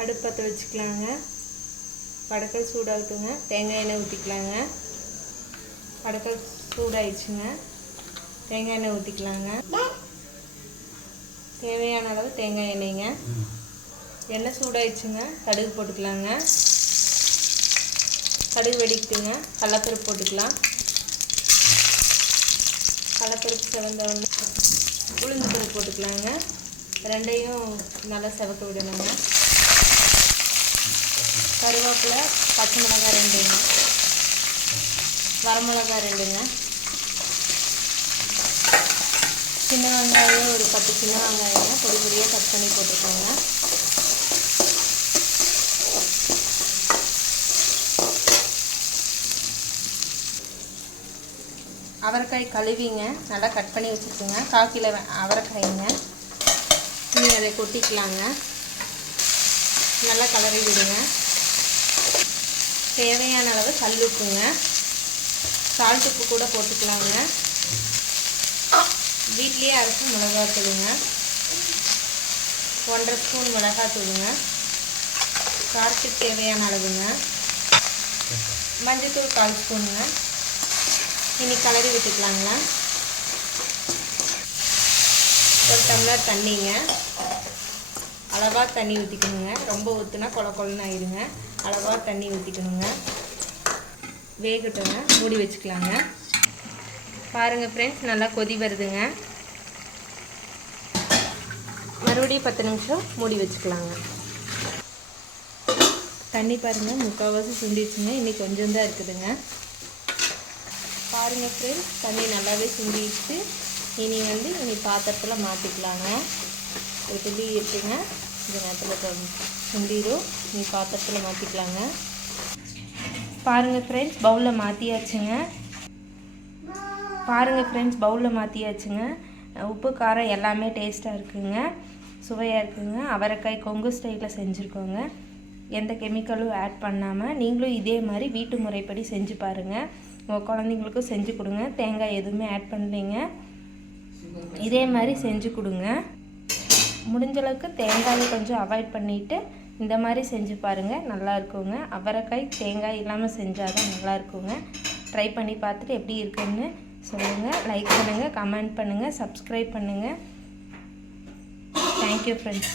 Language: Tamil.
அடுப்பு பற்ற வச்சுக்கலாங்க. வடக்கல் சூடாகட்டுங்க. தேங்காய் எண்ணெய் ஊற்றிக்கலாங்க. வடக்கல் சூடாயிடுச்சுங்க. தேங்காய் எண்ணெய் ஊற்றிக்கலாங்க. தேவையான அளவு தேங்காய் எண்ணெய்ங்க. எண்ணெய் சூடாயிடுச்சுங்க. கடுகு போட்டுக்கலாங்க. கடுகு வெடிக்குதுங்க. கடலைப்பருப்பு போட்டுக்கலாம். கடலைப்பருப்பு செவந்தோடனே உளுந்து பருப்பு போட்டுக்கலாங்க. ரெண்டையும் நல்லா செவக்க விடணுங்க. கருவேப்பிலை, பச்சை மிளகாய் 2ங்க, வரமிளகாய் 2ங்க, சின்ன வெங்காயம் ஒரு 10 சின்ன வெங்காயங்க பொடி பொடியாக கட் பண்ணி போட்டுக்கோங்க. அவரைக்காய் கழுவிங்க நல்லா கட் பண்ணி வச்சுருக்குங்க. 1/4 கிலோ அவரைக்காய்ங்க. இனி அதை கொட்டிக்கலாங்க. நல்லா கலரி விடுங்க. தேவையான அளவு கல் உப்புங்க. சால்ட் உப்பு கூட போட்டுக்கலாங்க. வீட்லேயே அரைச்சி மிளகாத்தூளுங்க. 1.5 ஸ்பூன் மிளகாத்தூளுங்க. காரத்துக்கு தேவையான அளவுங்க. மஞ்சத்தூள் 1/4 ஸ்பூனுங்க. இனி கலரி விட்டுக்கலாங்க. 1 டம்ளர் தண்ணிங்க. அளவாக தண்ணி ஊற்றிக்கணுங்க. ரொம்ப ஊற்றுனா கொல கொலன்னு ஆயிடுங்க. அளவாக தண்ணி ஊற்றிக்கணுங்க. வேகட்டுங்க. மூடி வச்சுக்கலாங்க. பாருங்கள் ஃப்ரெண்ட்ஸ், நல்லா கொதி வருதுங்க. மறுபடியும் 10 நிமிஷம் மூடி வச்சுக்கலாங்க. தண்ணி பாருங்கள் முக்கால்வாசி சுண்டிடுச்சுங்க. இன்னி கொஞ்சம் தான் இருக்குதுங்க. பாருங்கள் ஃப்ரெண்ட்ஸ், தண்ணி நல்லாவே சுண்டிடுச்சு. இனி பாத்திரத்தில் மாற்றிக்கலாங்க. ஒரு துளி இருக்குங்க. இந்த நேரத்தில் சுண்டிடும். இனி பாத்திரத்தில் மாற்றிக்கலாங்க. பாருங்கள் ஃப்ரெண்ட்ஸ், பவுலில் மாற்றியாச்சுங்க. உப்பு காரம் எல்லாமே டேஸ்ட்டாக இருக்குங்க. சுவையாக இருக்குங்க. அவரைக்காய் கொங்கு ஸ்டைலில் செஞ்சுருக்கோங்க. எந்த கெமிக்கலும் ஆட் பண்ணாமல் நீங்களும் இதே மாதிரி வீட்டு முறைப்படி செஞ்சு பாருங்கள். உங்கள் குழந்தைங்களுக்கும் செஞ்சு கொடுங்க. தேங்காய் எதுவுமே ஆட் பண்ணலைங்க. இதே மாதிரி செஞ்சு கொடுங்க. முடிஞ்சளவுக்கு தேங்காயை கொஞ்சம் அவாய்ட் பண்ணிவிட்டு இந்த மாதிரி செஞ்சு பாருங்கள். நல்லா இருக்குங்க. அவரைக்காய் தேங்காய் இல்லாமல் செஞ்சால் தான் நல்லா இருக்குங்க. ட்ரை பண்ணி பார்த்துட்டு எப்படி இருக்குன்னு சொல்லுங்கள். லைக் பண்ணுங்கள், கமெண்ட் பண்ணுங்கள், சப்ஸ்கிரைப் பண்ணுங்கள். Thank you friends.